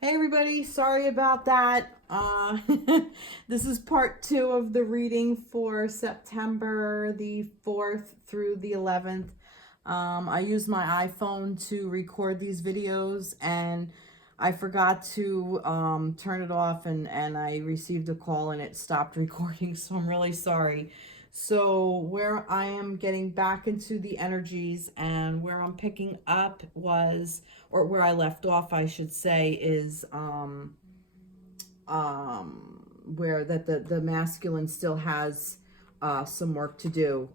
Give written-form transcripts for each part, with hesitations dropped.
Hey everybody, sorry about that. This is part 2 of the reading for September the 4th through the 11th. I use my iPhone to record these videos and I forgot to turn it off and I received a call and it stopped recording, so I'm really sorry. So where I am getting back into the energies and where I'm picking up was, or where I left off, I should say, is where that the masculine still has some work to do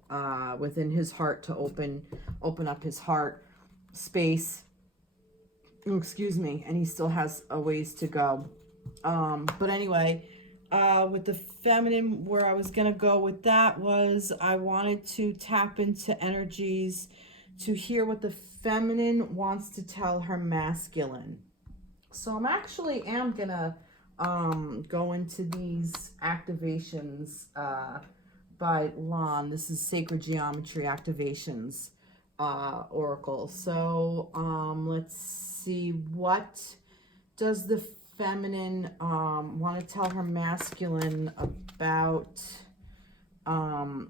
within his heart to open up his heart space. Excuse me, and he still has a ways to go. But anyway, with the feminine, where I was gonna go with that was I wanted to tap into energies to hear what the feminine wants to tell her masculine. So I'm actually am gonna go into these activations by Lon. This is Sacred Geometry Activations Oracle. So let's see, what does the feminine want to tell her masculine about,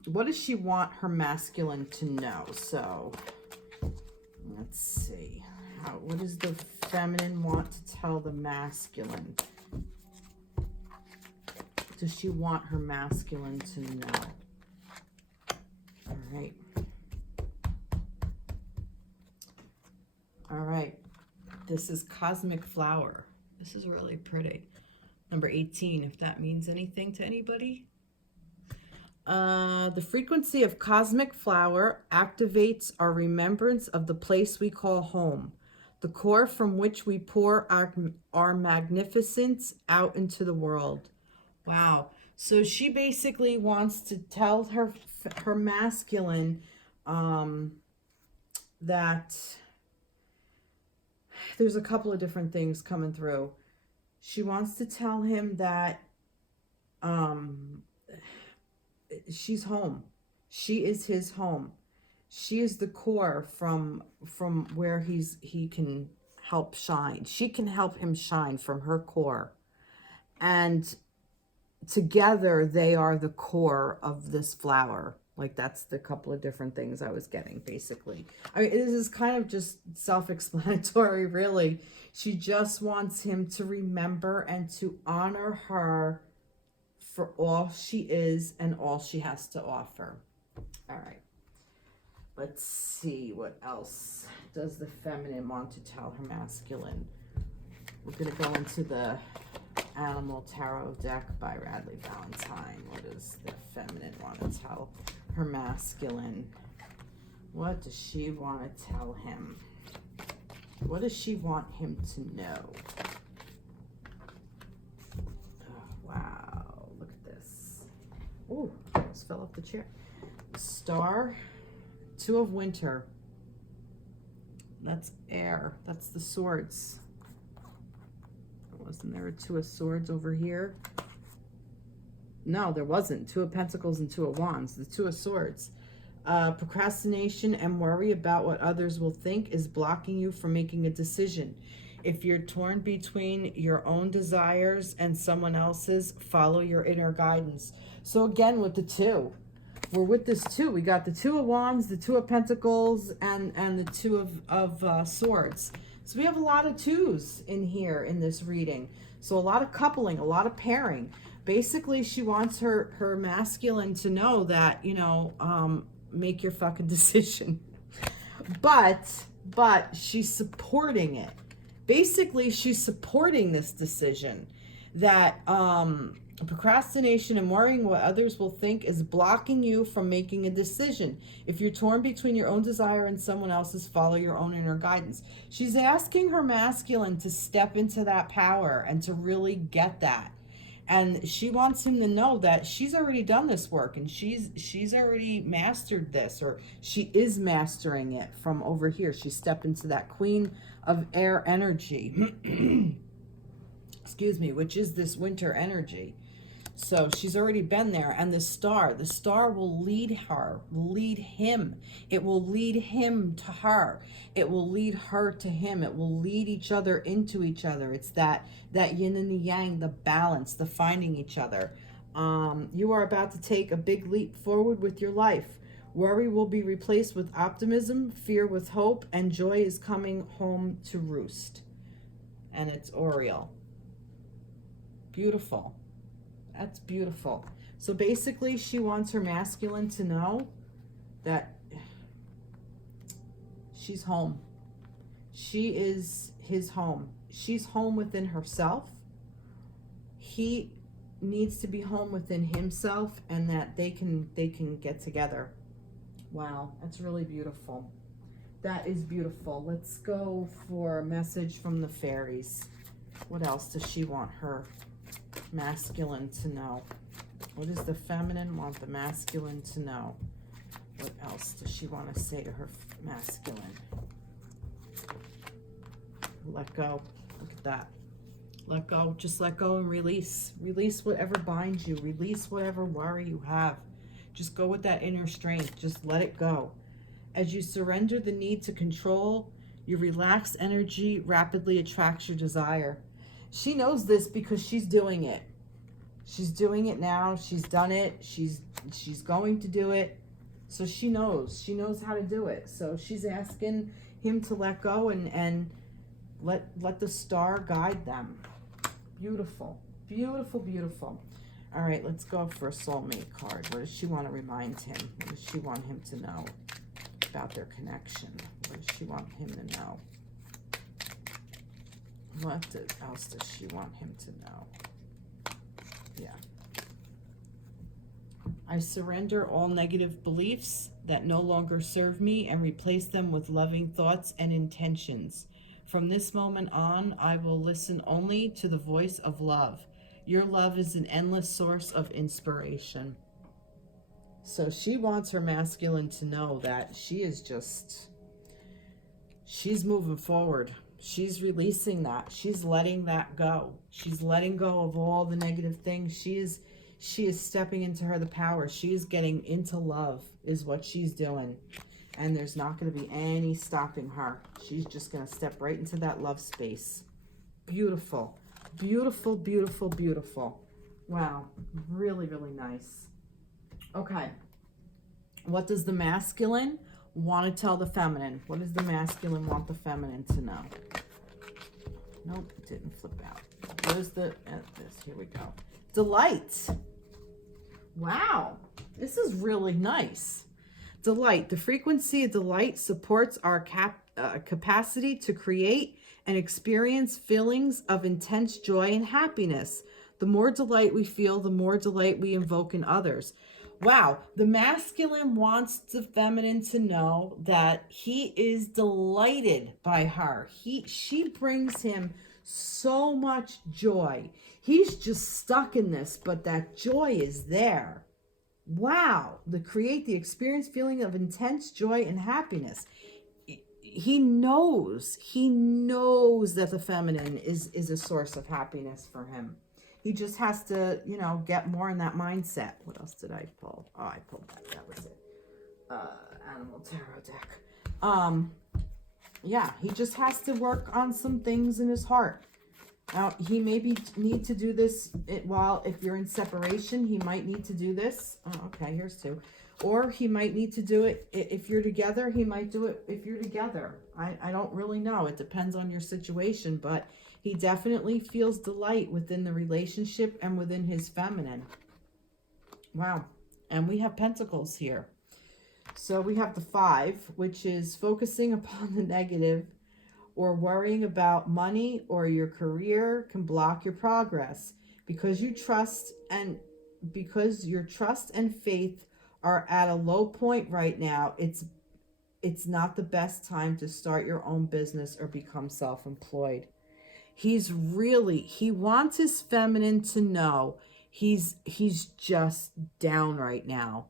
what does she want her masculine to know? So let's see, what does the feminine want to tell the masculine? Does she want her masculine to know? All right. All right. This is Cosmic Flower. This is really pretty. Number 18, if that means anything to anybody. The frequency of Cosmic Flower activates our remembrance of the place we call home, the core from which we pour our magnificence out into the world. Wow. So she basically wants to tell her masculine that there's a couple of different things coming through. She wants to tell him that she's home. She is his home. She is the core from where he can help shine. She can help him shine from her core. And together they are the core of this flower. Like, that's the couple of different things I was getting, basically. I mean, this is kind of just self-explanatory, really. She just wants him to remember and to honor her for all she is and all she has to offer. All right. Let's see, what else does the feminine want to tell her masculine? We're going to go into the Animal Tarot deck by Radleigh Valentine. What does the feminine want to tell her masculine? What does she want to tell him? What does she want him to know? Oh, wow, look at this. Oh, almost fell off the chair. Star, Two of Winter. That's air. That's the swords. Wasn't there a Two of Swords over here? No, there wasn't. Two of Pentacles and Two of Wands. The Two of Swords. Procrastination and worry about what others will think is blocking you from making a decision. If you're torn between your own desires and someone else's, follow your inner guidance. So again, with the two, we're with this two. We got the Two of Wands, the Two of Pentacles, and the Two of Swords. So we have a lot of twos in here in this reading. So a lot of coupling, a lot of pairing. Basically, she wants her masculine to know that, you know, make your fucking decision. But she's supporting it. Basically, she's supporting this decision that procrastination and worrying what others will think is blocking you from making a decision. If you're torn between your own desire and someone else's, follow your own inner guidance. She's asking her masculine to step into that power and to really get that. And she wants him to know that she's already done this work and she's already mastered this, or she is mastering it from over here. She stepped into that Queen of Air energy. Excuse me, which is this winter energy. So she's already been there. And the star will lead her, lead him. It will lead him to her. It will lead her to him. It will lead each other into each other. It's that yin and the yang, the balance, the finding each other. You are about to take a big leap forward with your life. Worry will be replaced with optimism, fear with hope, and joy is coming home to roost. And it's Oriole. Beautiful. That's beautiful. So basically, she wants her masculine to know that she's home. She is his home. She's home within herself. He needs to be home within himself, and that they can get together. Wow, that's really beautiful. That is beautiful. Let's go for a message from the fairies. What else does she want her masculine to know? What does the feminine want the masculine to know? What else does she want to say to her masculine? Let go. Look at that. Let go. Just let go and release. Release whatever binds you. Release whatever worry you have. Just go with that inner strength. Just let it go. As you surrender the need to control, your relaxed energy rapidly attracts your desire. She knows this because she's doing it. She's doing it now. She's done it. She's going to do it. So she knows. She knows how to do it. So she's asking him to let go and let the star guide them. Beautiful. Beautiful, beautiful. All right, let's go for a soulmate card. What does she want to remind him? What does she want him to know about their connection? What does she want him to know? What else does she want him to know? Yeah. I surrender all negative beliefs that no longer serve me and replace them with loving thoughts and intentions. From this moment on, I will listen only to the voice of love. Your love is an endless source of inspiration. So she wants her masculine to know that she's moving forward. She's releasing that. She's letting that go. She's letting go of all the negative things. She is stepping into the power. She is getting into love is what she's doing. And there's not going to be any stopping her. She's just going to step right into that love space. Beautiful. Beautiful, beautiful, beautiful. Wow. Really, really nice. Okay. What does the masculine want to tell the feminine? What does the masculine want the feminine to know? Nope, it didn't flip out. Where's this? Here we go. Delight. Wow. This is really nice. Delight. The frequency of delight supports our capacity to create and experience feelings of intense joy and happiness. The more delight we feel, the more delight we invoke in others. Wow, the masculine wants the feminine to know that he is delighted by her. She brings him so much joy. He's just stuck in this, but that joy is there. Wow, the experience feeling of intense joy and happiness. He knows that the feminine is a source of happiness for him. He just has to, get more in that mindset. What else did I pull? Oh, I pulled that. That was it. Animal tarot deck. Yeah, he just has to work on some things in his heart. Now, he maybe need to do this if you're in separation, he might need to do this. Oh, okay, here's two. Or he might need to do it if you're together. He might do it if you're together. I don't really know. It depends on your situation, but he definitely feels delight within the relationship and within his feminine. Wow. And we have pentacles here. So we have the 5, which is focusing upon the negative or worrying about money or your career can block your progress because your trust and faith are at a low point right now. It's not the best time to start your own business or become self-employed. He wants his feminine to know he's just down right now.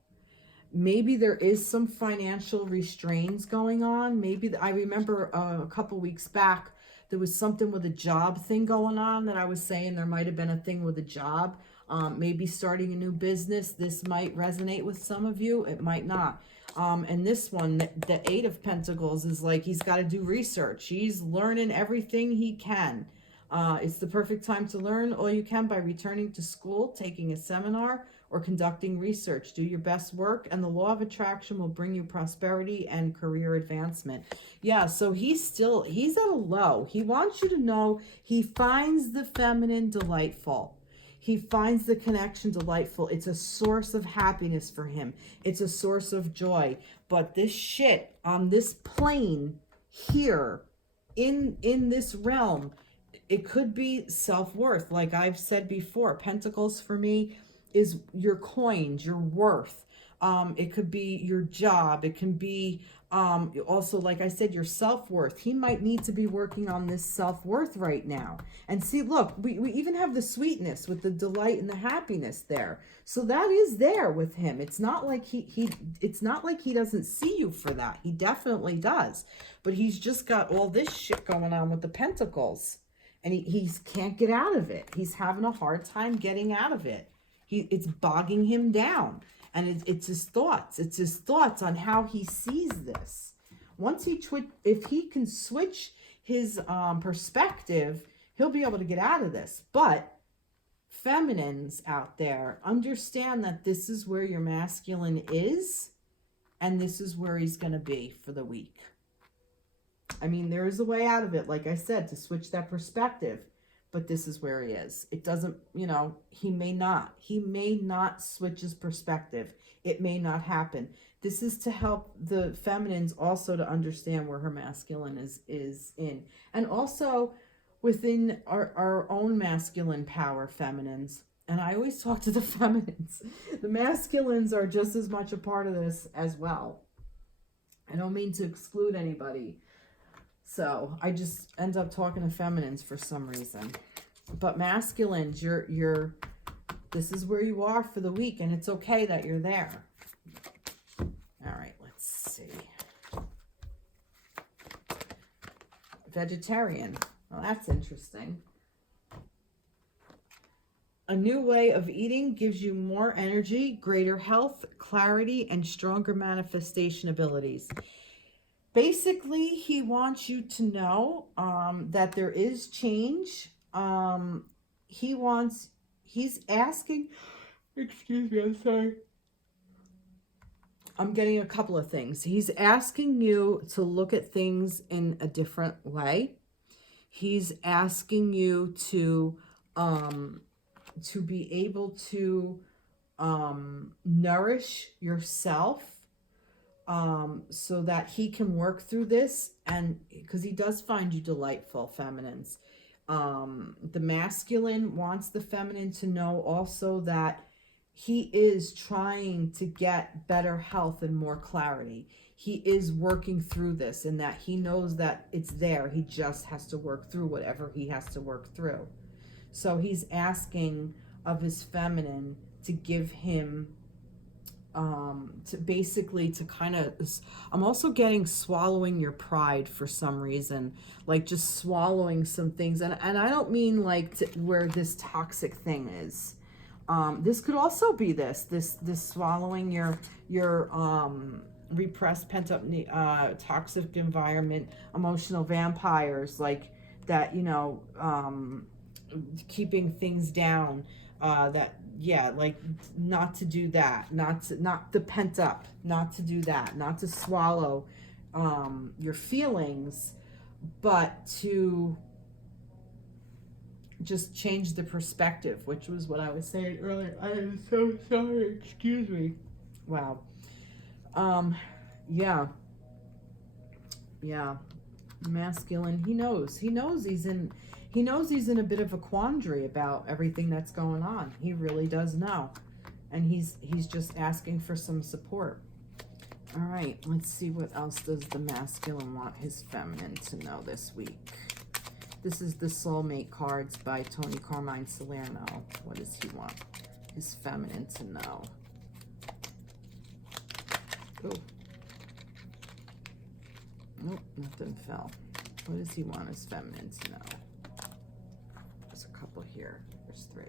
Maybe there is some financial restraints going on. Maybe I remember a couple weeks back, there was something with a job thing going on that I was saying there might have been a thing with a job. maybe starting a new business. This might resonate with some of you. It might not. And this one, the Eight of Pentacles, is like he's got to do research. He's learning everything he can. It's the perfect time to learn all you can by returning to school, taking a seminar, or conducting research. Do your best work, and the law of attraction will bring you prosperity and career advancement. Yeah, so he's at a low. He wants you to know he finds the feminine delightful. He finds the connection delightful. It's a source of happiness for him. It's a source of joy. But this shit on this plane here in this realm, it could be self-worth. Like I've said before, Pentacles for me is your coins, your worth. It could be your job. It can be also, like I said, your self-worth. He might need to be working on this self-worth right now. And see, look, we even have the sweetness with the delight and the happiness there. So that is there with him. It's not like it's not like he doesn't see you for that. He definitely does. But he's just got all this shit going on with the Pentacles. And he can't get out of it. He's having a hard time getting out of it. It's bogging him down. And it's his thoughts. It's his thoughts on how he sees this. Once if he can switch his perspective, he'll be able to get out of this. But feminines out there, understand that this is where your masculine is, and this is where he's going to be for the week. I mean, there is a way out of it, like I said, to switch that perspective. But this is where he is. It doesn't, he may not switch his perspective. It may not happen. This is to help the feminines also to understand where her masculine is in. And also within our own masculine power, feminines. And I always talk to the feminines. The masculines are just as much a part of this as well. I don't mean to exclude anybody. So I just end up talking to feminines for some reason. But masculines, this is where you are for the week, and it's okay that you're there. All right, let's see. Vegetarian. Well, that's interesting. A new way of eating gives you more energy, greater health, clarity, and stronger manifestation abilities. Basically, he wants you to know that there is change. He's asking, excuse me, I'm sorry. I'm getting a couple of things. He's asking you to look at things in a different way. He's asking you to be able to nourish yourself. So that he can work through this, and because he does find you delightful, feminines. The masculine wants the feminine to know also that he is trying to get better health and more clarity. He is working through this, and that he knows that it's there. He just has to work through whatever he has to work through. So he's asking of his feminine to give him to kind of, I'm also getting swallowing your pride for some reason, like just swallowing some things, and I don't mean like where this toxic thing is. This could also be this swallowing your repressed, pent up, toxic environment, emotional vampires, like that, keeping things down, like not to do that, not the pent up, not to do that, not to swallow your feelings, but to just change the perspective, which was what I was saying earlier. I am so sorry, excuse me. Wow. Yeah, masculine, he knows he's in a bit of a quandary about everything that's going on. He really does know. And he's just asking for some support. All right, let's see what else does the masculine want his feminine to know this week. This is the Soulmate cards by Toni, Carmine, Salerno. What does he want his feminine to know? Oh. Nope, nothing fell. What does he want his feminine to know? There's a couple here. There's 3.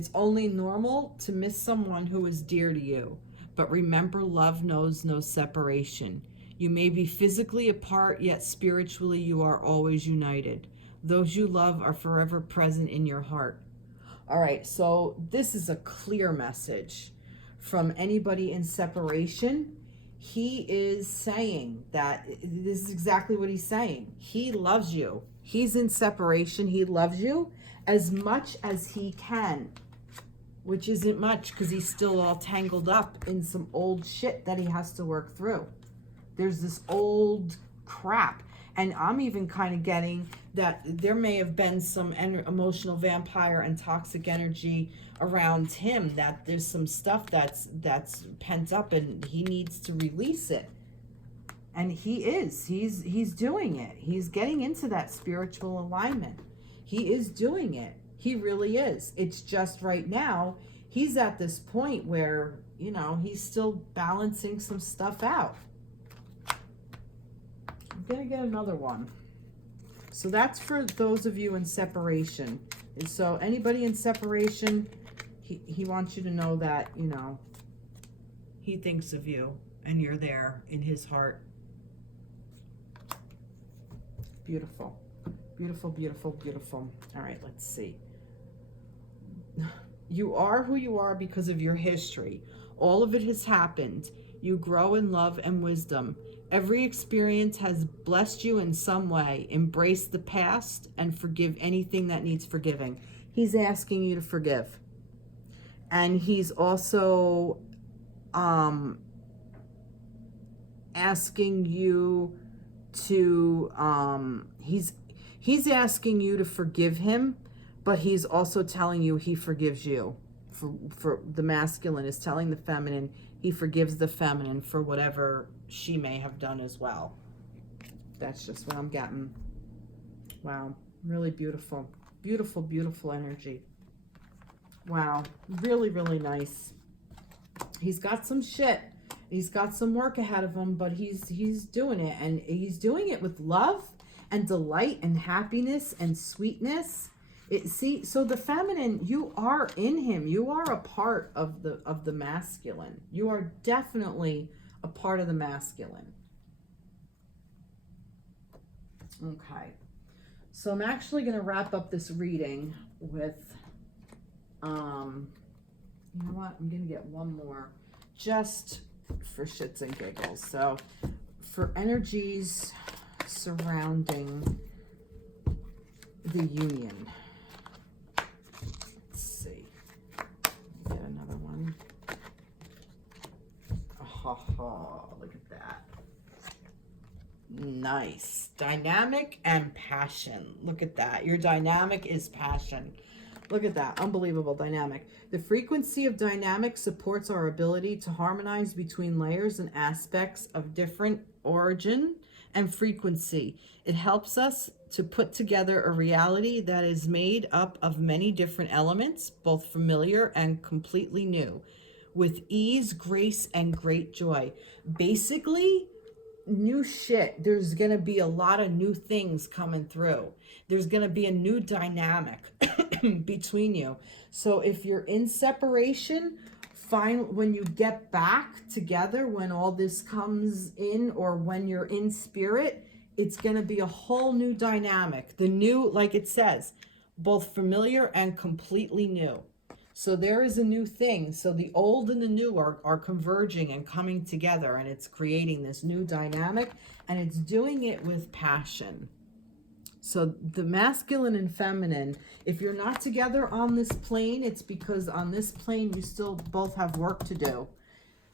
It's only normal to miss someone who is dear to you. But remember, love knows no separation. You may be physically apart, yet spiritually you are always united. Those you love are forever present in your heart. All right, so this is a clear message from anybody in separation. He is saying that this is exactly what he's saying. He loves you. He's in separation. He loves you as much as he can, which isn't much because he's still all tangled up in some old shit that he has to work through. There's this old crap. And I'm even kind of getting that there may have been some emotional vampire and toxic energy around him, that there's some stuff that's pent up and he needs to release it. And he's doing it. He's getting into that spiritual alignment. He is doing it. He really is. It's just right now, he's at this point where, you know, he's still balancing some stuff out. I'm going to get another one. So that's for those of you in separation. And so anybody in separation, he wants you to know that, you know, he thinks of you and you're there in his heart. Beautiful. Beautiful, beautiful, beautiful. All right, let's see. You are who you are because of your history. All of it has happened. You grow in love and wisdom. Every experience has blessed you in some way. Embrace the past and forgive anything that needs forgiving. He's asking you to forgive. And he's also asking you to, he's asking you to forgive him, but he's also telling you he forgives you. For the masculine is telling the feminine he forgives the feminine for whatever she may have done as well. That's just what I'm getting. Wow, really beautiful. Beautiful, beautiful energy. Wow, really, really nice. He's got some shit. He's got some work ahead of him, but he's doing it, and he's doing it with love and delight and happiness and sweetness. So the feminine, you are in him. You are a part of the masculine. You are definitely a part of the masculine. Okay. So I'm actually going to wrap up this reading with, you know what? I'm going to get one more just for shits and giggles. So for energies surrounding the union. Let's see. Get another one. Oh, look at that. Nice. Dynamic and passion. Look at that. Your dynamic is passion. Look at that. Unbelievable dynamic. The frequency of dynamic supports our ability to harmonize between layers and aspects of different origin and frequency. It helps us to put together a reality that is made up of many different elements, both familiar and completely new, with ease, grace, and great joy. Basically, new shit. There's going to be a lot of new things coming through. There's going to be a new dynamic between you. So if you're in separation, find when you get back together, when all this comes in, or when you're in spirit, it's going to be a whole new dynamic. The new, like it says, both familiar and completely new. So there is a new thing. So the old and the new are converging and coming together, and it's creating this new dynamic, and it's doing it with passion. So the masculine and feminine, if you're not together on this plane, it's because on this plane you still both have work to do.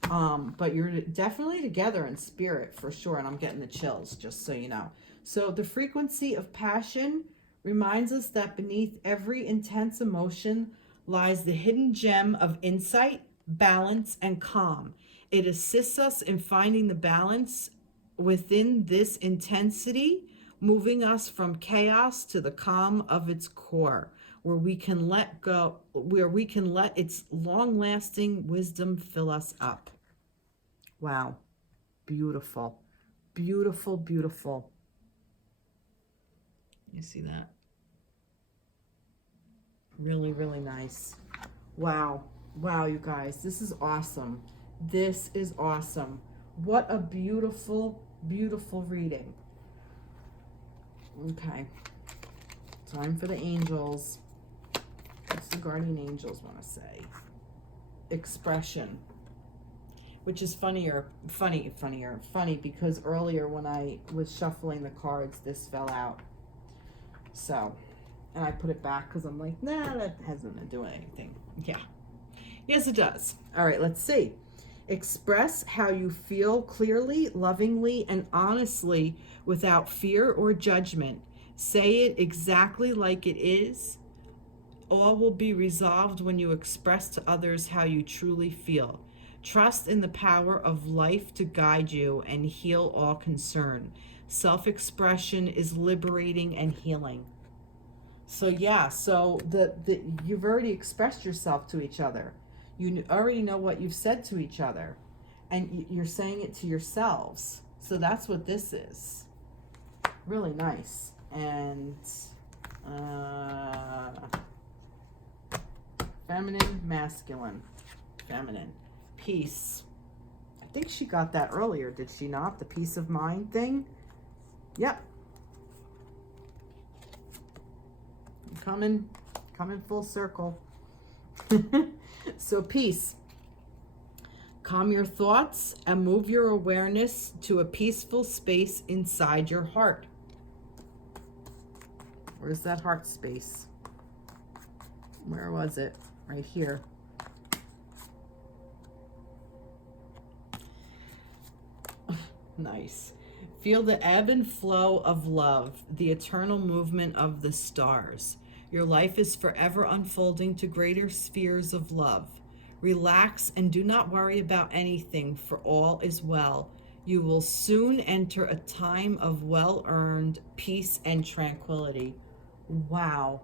But you're definitely together in spirit for sure, and I'm getting the chills, just so you know. So the frequency of passion reminds us that beneath every intense emotion lies the hidden gem of insight, balance, and calm. It assists us in finding the balance within this intensity, moving us from chaos to the calm of its core, where we can let go, where we can let its long-lasting wisdom fill us up. Wow. Beautiful. Beautiful, beautiful. You see that? Really, really nice. Wow. Wow, you guys. This is awesome. This is awesome. What a beautiful, beautiful reading. Okay. Time for the angels. What's the guardian angels want to say? Expression. Which is funny because earlier when I was shuffling the cards, this fell out. So, and I put it back because I'm like, nah, that hasn't been doing anything. Yeah. Yes, it does. All right, let's see. Express how you feel clearly, lovingly, and honestly without fear or judgment. Say it exactly like it is. All will be resolved when you express to others how you truly feel. Trust in the power of life to guide you and heal all concern. Self-expression is liberating and healing. So yeah, so you've already expressed yourself to each other. You already know what you've said to each other, and you're saying it to yourselves. So that's what this is. Really nice. And feminine, masculine, feminine, peace. I think she got that earlier, did she not? The peace of mind thing. Yep. Coming full circle. So peace. Calm your thoughts and move your awareness to a peaceful space inside your heart. Where's that heart space? Where was it? Right here. Nice. Feel the ebb and flow of love, the eternal movement of the stars. Your life is forever unfolding to greater spheres of love. Relax and do not worry about anything, for all is well. You will soon enter a time of well-earned peace and tranquility. Wow.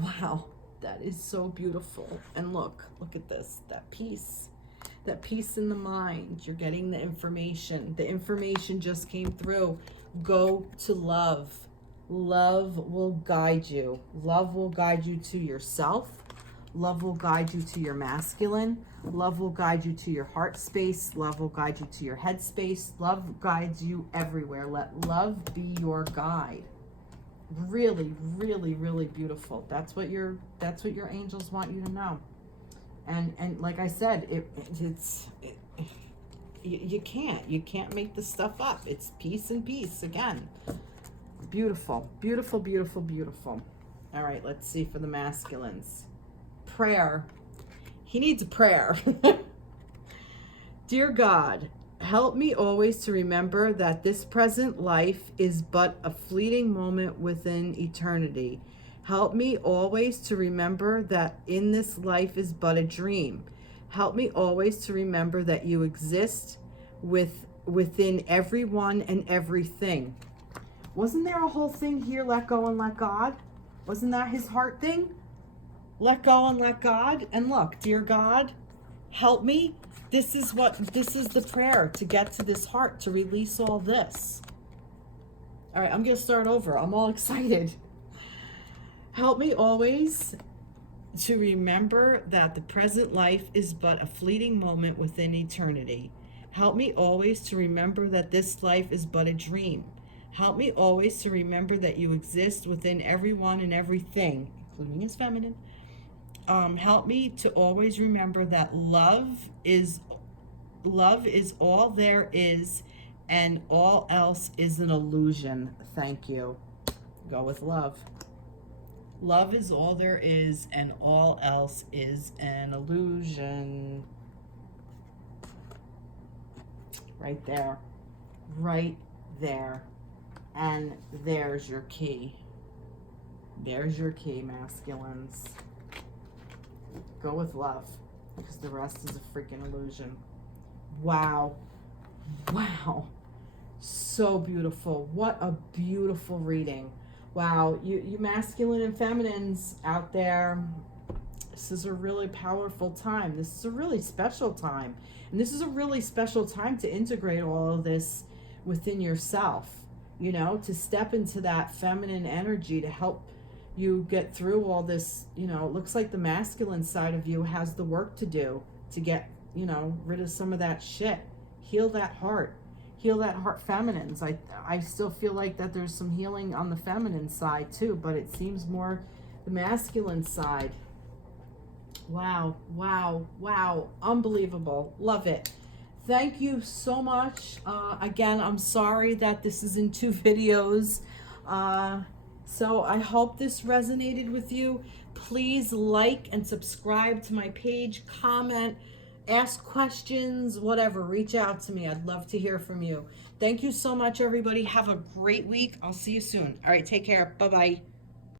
Wow. That is so beautiful. And look at this, that peace in the mind. You're getting the information. The information just came through. Go to love. Love will guide you. Love will guide you to yourself. Love will guide you to your masculine. Love will guide you to your heart space. Love will guide you to your head space. Love guides you everywhere. Let love be your guide. Really, really, really beautiful. That's what your angels want you to know. And like I said, you can't make this stuff up. It's peace and peace again. Beautiful, beautiful, beautiful, beautiful. All right, let's see for the masculines. Prayer. He needs a prayer. Dear God, help me always to remember that this present life is but a fleeting moment within eternity. Help me always to remember that in this life is but a dream. Help me always to remember that you exist within everyone and everything. Wasn't there a whole thing here, let go and let God? Wasn't that his heart thing? Let go and let God. And look, dear God, help me. This is the prayer to get to this heart, to release all this. All right, I'm going to start over. I'm all excited. Help me always to remember that the present life is but a fleeting moment within eternity. Help me always to remember that this life is but a dream. Help me always to remember that you exist within everyone and everything, including his feminine. Help me to always remember that love is all there is, and all else is an illusion. Thank you. Go with love. Love is all there is, and all else is an illusion. Right there. Right there. And there's your key. There's your key, masculines. Go with love, because the rest is a freaking illusion. Wow. Wow. So beautiful. What a beautiful reading. Wow. You masculine and feminines out there, this is a really powerful time. This is a really special time. And this is a really special time to integrate all of this within yourself, you know, to step into that feminine energy to help you get through all this, you know, it looks like the masculine side of you has the work to do to get, you know, rid of some of that shit. Heal that heart. Heal that heart. Feminines. I still feel like that there's some healing on the feminine side too, but it seems more the masculine side. Wow, wow, wow. Unbelievable. Love it. Thank you so much. Again, I'm sorry that this is in 2 videos. So I hope this resonated with you. Please like and subscribe to my page, comment, ask questions, whatever. Reach out to me. I'd love to hear from you. Thank you so much, everybody. Have a great week. I'll see you soon. All right, take care. Bye-bye.